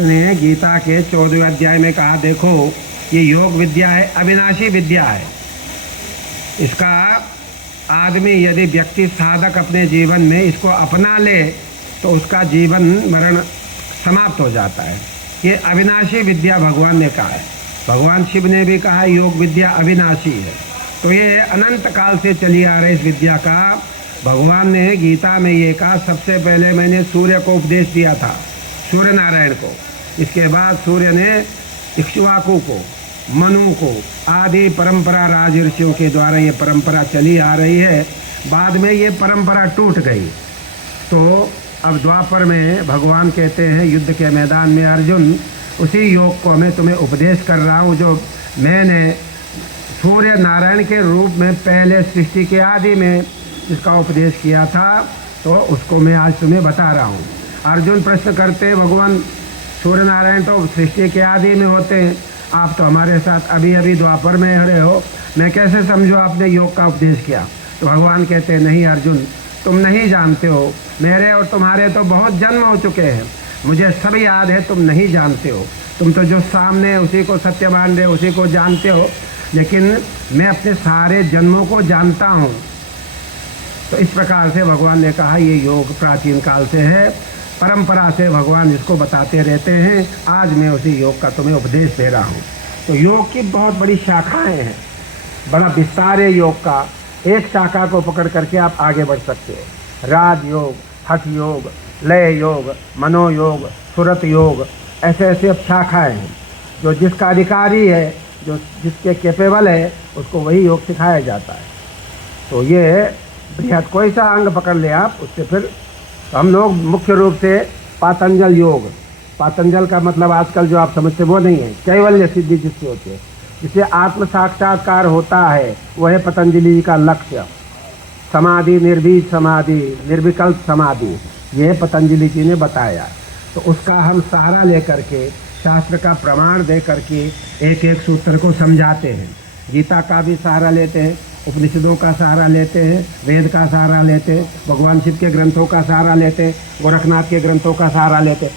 ने गीता के 14वें अध्याय में कहा, देखो ये योग विद्या है, अविनाशी विद्या है। इसका आदमी यदि व्यक्ति साधक अपने जीवन में इसको अपना ले तो उसका जीवन मरण समाप्त हो जाता है। ये अविनाशी विद्या भगवान ने कहा है। भगवान शिव ने भी कहा योग विद्या अविनाशी है। तो ये अनंत काल से चली आ रही इस विद्या का भगवान ने गीता में ये कहा, सबसे पहले मैंने सूर्य को उपदेश दिया था, सूर्य नारायण को। इसके बाद सूर्य ने इक्ष्वाकु को, मनु को, आदि परंपरा राज ऋषियों के द्वारा ये परंपरा चली आ रही है। बाद में ये परंपरा टूट गई। तो अब द्वापर में भगवान कहते हैं युद्ध के मैदान में, अर्जुन उसी योग को मैं तुम्हें उपदेश कर रहा हूँ जो मैंने सूर्य नारायण के रूप में पहले सृष्टि के आदि में इसका उपदेश किया था, तो उसको मैं आज तुम्हें बता रहा हूँ। अर्जुन प्रश्न करते, भगवान सूर्य नारायण तो सृष्टि के आदि में होते हैं, आप तो हमारे साथ अभी अभी द्वापर में खड़े हो, मैं कैसे समझो आपने योग का उपदेश किया। तो भगवान कहते हैं, नहीं अर्जुन, तुम नहीं जानते हो, मेरे और तुम्हारे तो बहुत जन्म हो चुके हैं, मुझे सब याद है, तुम नहीं जानते हो। तुम तो जो सामने है उसी को सत्य मान रहे हो, उसी को जानते हो, लेकिन मैं अपने सारे जन्मों को जानता हूँ। तो इस प्रकार से भगवान ने कहा ये योग प्राचीन काल से है, परंपरा से भगवान इसको बताते रहते हैं। आज मैं उसी योग का तुम्हें उपदेश दे रहा हूँ। तो योग की बहुत बड़ी शाखाएं हैं, बड़ा विस्तार है योग का। एक शाखा को पकड़ करके आप आगे बढ़ सकते हो। राज योग, हठ योग, लय योग, मनोयोग, सुरत योग, ऐसे ऐसे अब शाखाएँ हैं। जो जिसका अधिकारी है, जो जिसके कैपेबल है, उसको वही योग सिखाया जाता है। तो ये बृहद कोई सा अंग पकड़ ले आप, उससे फिर हम लोग मुख्य रूप से पातंजल योग, पातंजल का मतलब आजकल जो आप समझते वो नहीं है, कैवल्य सिद्धि जिससे होती है, जिससे आत्म साक्षात्कार होता है, वह है पतंजलि जी का लक्ष्य। समाधि, निर्बीज समाधि, निर्विकल्प समाधि, ये पतंजलि जी ने बताया। तो उसका हम सहारा लेकर के, शास्त्र का प्रमाण दे करके एक एक सूत्र को समझाते हैं। गीता का भी सहारा लेते हैं, उपनिषदों का सहारा लेते हैं, वेद का सहारा लेते हैं, भगवान शिव के ग्रंथों का सहारा लेते हैं, गोरखनाथ के ग्रंथों का सहारा लेते हैं।